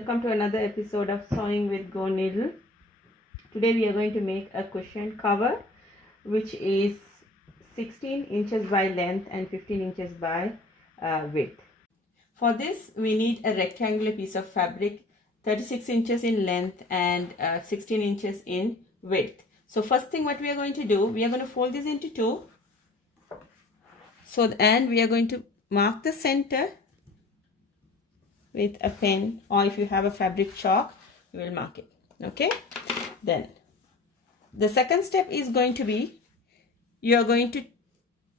Welcome to another episode of Sewing with Goneedle. Today we are going to make a cushion cover which is 16 inches by length and 15 inches by width. For this we need a rectangular piece of fabric 36 inches in length and 16 inches in width. So first thing what we are going to do, we are going to fold this into two. And we are going to mark the center with a pen, or if you have a fabric chalk you will mark it. Okay, then the second step is going to be, you are going to,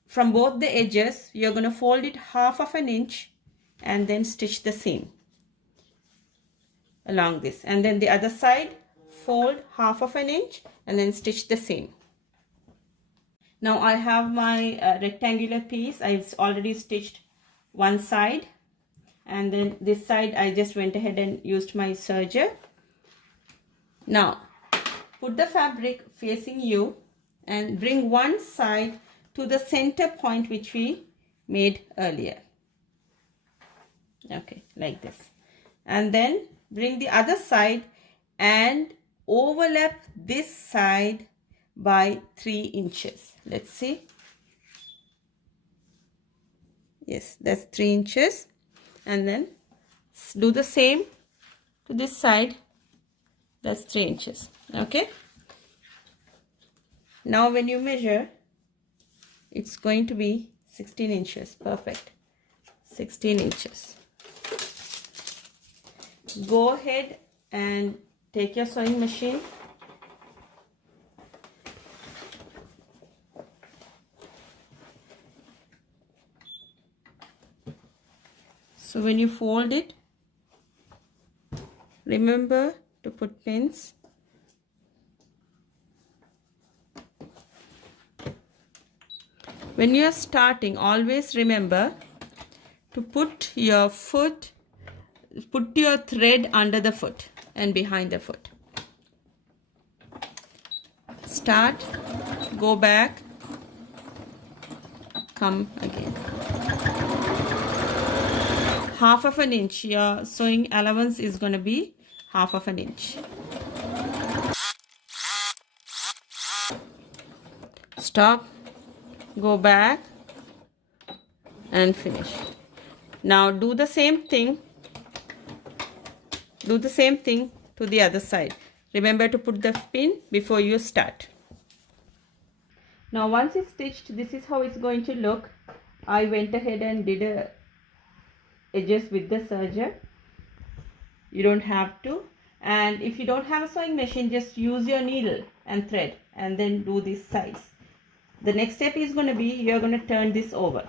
from both the edges you are going to fold it half of an inch and then stitch the seam along this, and then the other side fold half of an inch and then stitch the seam. Now I have my rectangular piece. I've already stitched one side, and then this side I just went ahead and used my serger. Now put the fabric facing you and bring one side to the center point which we made earlier. Okay, like this. And then bring the other side and overlap this side by 3 inches. Let's see. Yes, that's 3 inches. And then do the same to this side. That's 3 inches. Okay. Now when you measure, it's going to be 16 inches. Perfect. 16 inches. Go ahead and take your sewing machine. So when you fold it, remember to put pins. When you are starting, always remember to put your thread under the foot and behind the foot. Start, go back, come again. Half of an inch, your sewing allowance is going to be half of an inch. Stop, go back and finish. Now do the same thing. Do the same thing to the other side. Remember to put the pin before you start. Now once it's stitched, this is how it's going to look. I went ahead and did a edges with the serger. You don't have to, and if you don't have a sewing machine, just use your needle and thread and then do these sides. The next step is going to be, you're going to turn this over.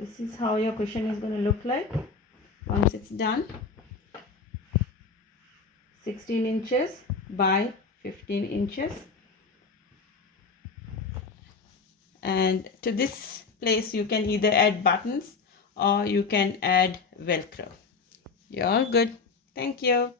This is how your cushion is going to look like once it's done. 16 inches by 15 inches. And to this place you can either add buttons or you can add Velcro. You're all good. Thank you.